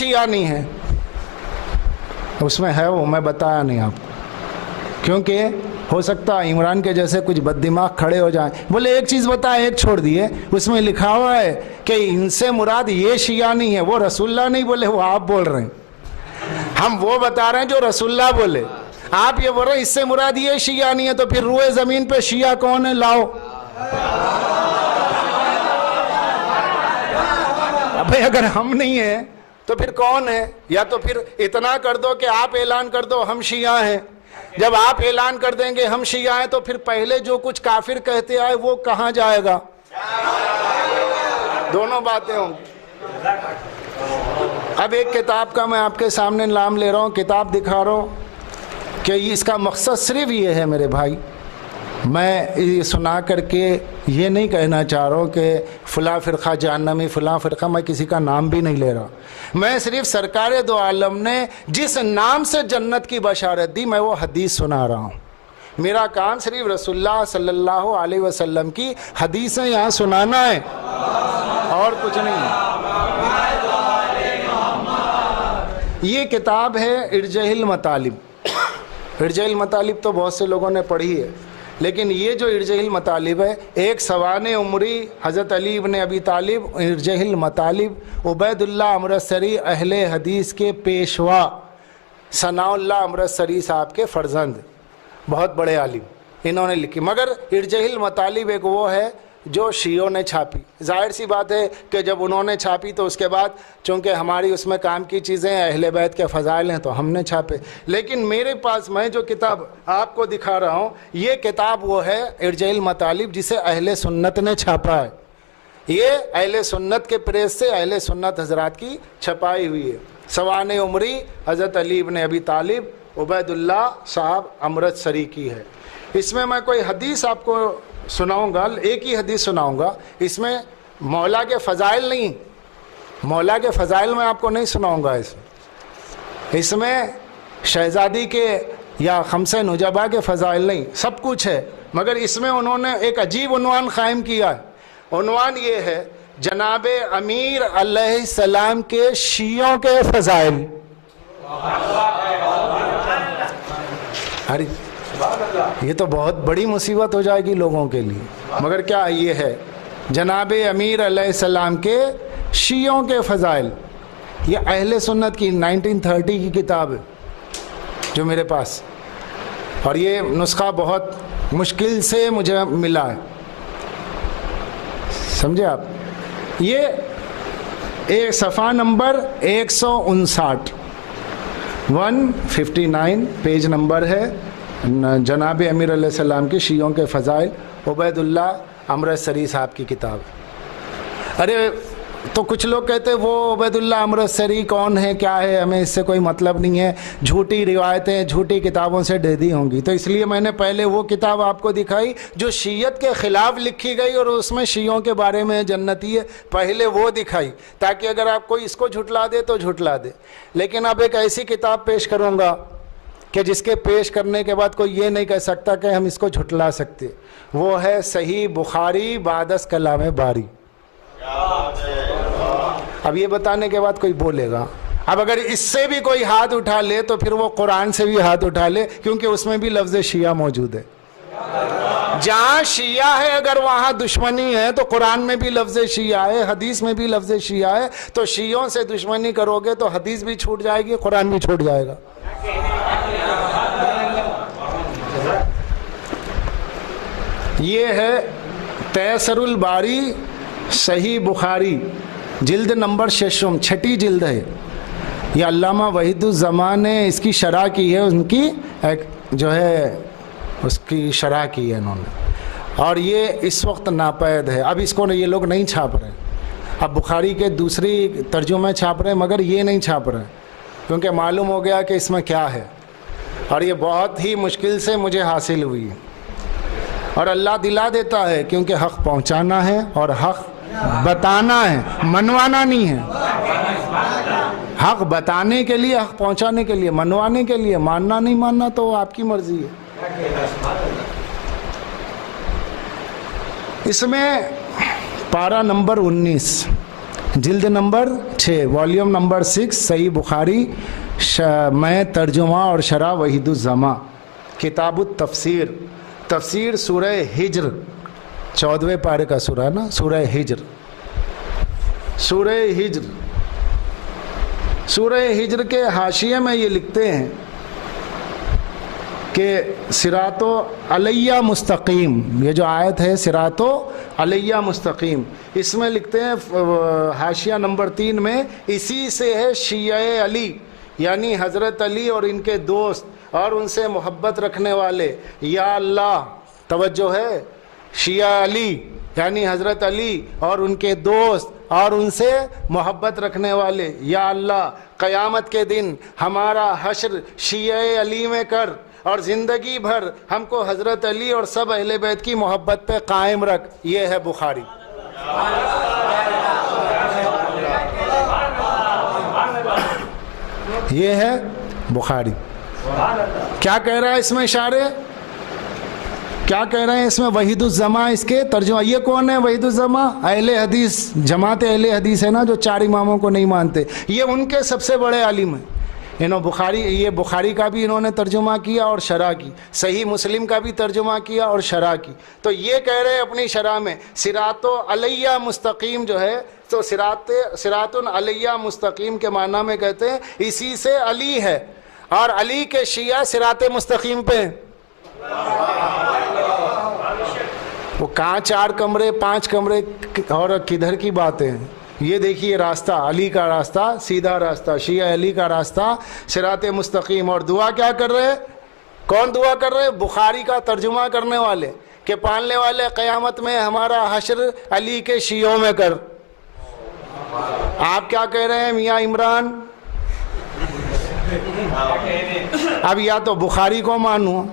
शिया नहीं है। उसमें है वो, मैं बताया नहीं आपको, क्योंकि हो सकता है इमरान के जैसे कुछ बददिमाग खड़े हो जाएं, बोले एक चीज़ बताए एक छोड़ दिए, उसमें लिखा हुआ है कि इनसे मुराद ये शिया नहीं है। वो रसूलुल्लाह नहीं बोले, वो आप बोल रहे हैं। हम वो बता रहे हैं जो रसूलुल्लाह बोले, आप ये बोल रहे हैं इससे मुराद ये शिया नहीं है। तो फिर रुए ज़मीन पे शिया कौन है, लाओ। अबे अगर हम नहीं है तो फिर कौन है? या तो फिर इतना कर दो कि आप ऐलान कर दो हम शिया हैं। जब आप ऐलान कर देंगे हम शिया हैं तो फिर पहले जो कुछ काफिर कहते आए वो कहाँ जाएगा? दोनों बातें होंगी। अब एक किताब का मैं आपके सामने नाम ले रहा हूँ, किताब दिखा रहा हूँ कि इसका मकसद सिर्फ ये है मेरे भाई, मैं ये सुना करके ये नहीं कहना चाह रहा हूँ कि फ़लाँ फ़िरक़ा जहन्नमी, फ़लाँ फ़िरक़ा, मैं किसी का नाम भी नहीं ले रहा। मैं सिर्फ सरकार दो आलम ने जिस नाम से जन्नत की बशारत दी, मैं वो हदीस सुना रहा हूँ। मेरा काम सिर्फ रसूलुल्लाह सल्लल्लाहु अलैहि वसल्लम की हदीसें यहाँ सुनाना है और कुछ नहीं। ये किताब है इरजहिल मतालिब। इरजहिल मतालिब तो बहुत से लोगों ने पढ़ी है, लेकिन ये जो इरजहिल मतालिब है, एक सवाने उमरी हज़रत अली इब्न अबी तालिब, इरजहिल मतालिब उबैदुल्लाह अमृतसरी अहले हदीस के पेशवा सनाउल्लाह अमृतसरी साहब के फर्जंद, बहुत बड़े आलिम, इन्होंने लिखी। मगर इरजहिल मतालिब एक वो है जो शियों ने छापी। जाहिर सी बात है कि जब उन्होंने छापी तो उसके बाद चूँकि हमारी उसमें काम की चीज़ें अहले बैत के फ़ज़ाइल हैं तो हमने छापे। लेकिन मेरे पास मैं जो किताब आपको दिखा रहा हूँ, ये किताब वो है इरजहिल मतालिब जिसे अहले सुन्नत ने छापा है। ये अहले सुन्नत के प्रेस से अहले सुन्नत हजरात की छपाई हुई है। सवाने उमरी हज़रत अली इब्न अबी तालिब उबैदुल्लाह साहब अमृतसरी की है। इसमें मैं कोई हदीस आपको सुनाऊंगा, एक ही हदीस सुनाऊंगा। इसमें मौला के फ़ज़ाइल नहीं, मौला के फ़ज़ाइल मैं आपको नहीं सुनाऊंगा। इसमें शहज़ादी के या खमसे नुजबा के फ़ज़ाइल नहीं, सब कुछ है। मगर इसमें उन्होंने एक अजीब उन्वान क़ायम किया है। उन्वान ये है, जनाब अमीर अलैहिस्सलाम के शियों के फ़ज़ाइल। अरे ये तो बहुत बड़ी मुसीबत हो जाएगी लोगों के लिए। मगर क्या ये है, जनाब अमीर अलैहिस्सलाम के शियों के फ़ज़ाइल। ये अहले सुन्नत की 1930 की किताब है जो मेरे पास, और ये नुस्खा बहुत मुश्किल से मुझे मिला है, समझे आप। ये एक सफ़ा नंबर 159 159 पेज नंबर है, जनाब अमीर अलैहिस्सलाम के शियों के फ़ज़ाइल, उबैदुल्लाह अमृतसरी साहब की किताब। अरे तो कुछ लोग कहते हैं वो उबैदुल्लाह अमृतसरी कौन है, क्या है, हमें इससे कोई मतलब नहीं है, झूठी रिवायतें झूठी किताबों से दे दी होंगी। तो इसलिए मैंने पहले वो किताब आपको दिखाई जो शीयत के ख़िलाफ़ लिखी गई और उसमें शियों के बारे में जन्नती है, पहले वो दिखाई, ताकि अगर आप कोई इसको झुटला दे तो झुटला दे। लेकिन अब एक ऐसी किताब पेश करूँगा कि जिसके पेश करने के बाद कोई ये नहीं कह सकता कि हम इसको झुटला सकते। वो है सही बुखारी बादस कलाम बारी। अब ये बताने के बाद कोई बोलेगा, अब अगर इससे भी कोई हाथ उठा ले तो फिर वो कुरान से भी हाथ उठा ले, क्योंकि उसमें भी लफ्ज़ शिया मौजूद है। जहाँ शिया है अगर वहाँ दुश्मनी है तो कुरान में भी लफ्ज़ शिया है, हदीस में भी लफ्ज़ शिया है। तो शियों से दुश्मनी करोगे तो हदीस भी छूट जाएगी, कुरान भी छूट जाएगा। ये है तैसरुल बारी सही बुखारी, जिल्द नंबर 6, छठी जिल्द है। ये अल्लामा वहीदुज़्ज़मान ने इसकी शरह की है, उनकी एक जो है उसकी शरह की है इन्होंने, और ये इस वक्त नापैद है। अब इसको ये लोग नहीं छाप रहे, अब बुखारी के दूसरी तर्जुमे छाप रहे हैं, मगर ये नहीं छाप रहे क्योंकि मालूम हो गया कि इसमें क्या है, और ये बहुत ही मुश्किल से मुझे हासिल हुई। और अल्लाह दिला देता है क्योंकि हक़ पहुँचाना है और हक़ बताना है, मनवाना नहीं है। हक़ बताने के लिए, हक़ पहुँचाने के लिए, मनवाने के लिए। मानना नहीं मानना तो आपकी मर्ज़ी है। इसमें पारा नंबर 19 जिल्द नंबर 6, वॉल्यूम नंबर 6, सही बुखारी में तर्जुमा और शरह वहीदुज़्ज़मा, किताबुत तफसीर, तफसीर सूरह हिज्र, 14वें पारे का सूरा है ना, सूरह हिज्र। सूरह हिज्र, सूरह हिज्र के हाशिये में ये लिखते हैं कि सिरातो अलैया मुस्तकीम, ये जो आयत है सिरातो अलैया मुस्तकीम, इसमें लिखते हैं हाशिया नंबर 3 में, इसी से है शिया अली, यानी हज़रत अली और इनके दोस्त और उनसे मोहब्बत रखने वाले। या अल्लाह, तवज्जो है, शिया अली यानी हज़रत अली और उनके दोस्त और उनसे मोहब्बत रखने वाले। या अल्लाह, क़यामत के दिन हमारा हश्र शिया अली में कर और ज़िंदगी भर हमको हज़रत अली और सब अहले बैत की मोहब्बत पे कायम रख। ये है बुखारी। ये है बुखारी। क्या कह रहा है इसमें इशारे, क्या कह रहे हैं इसमें? वहीदुज़्ज़मा इसके तर्जुमा। ये कौन है वहीदुज़्ज़मा? अहले हदीस, जमात अहले हदीस है ना, जो 4 इमामों को नहीं मानते, ये उनके सबसे बड़े आलिम हैं। इन्होंने बुखारी, ये बुखारी का भी इन्होंने तर्जुमा किया और शरह की, सही मुस्लिम का भी तर्जुमा किया और शरह की। तो ये कह रहे हैं अपनी शरह में सिरातो अलैया मुस्तकीम जो है, तो सिरातुन अलैया मुस्तकीम के माना में कहते हैं इसी से अली है और अली के शिया सिराते मुस्तकीम पे। वो कहाँ 4 कमरे 5 कमरे और किधर की बातें हैं? ये देखिए रास्ता, अली का रास्ता, सीधा रास्ता, शिया अली का रास्ता, सिराते मुस्तकीम। और दुआ क्या कर रहे हैं? कौन दुआ कर रहे हैं? बुखारी का तर्जुमा करने वाले के पालने वाले, क़यामत में हमारा हश्र अली के शियों में कर। आप क्या कह रहे हैं मियाँ इमरान? अब या तो बुखारी को मानो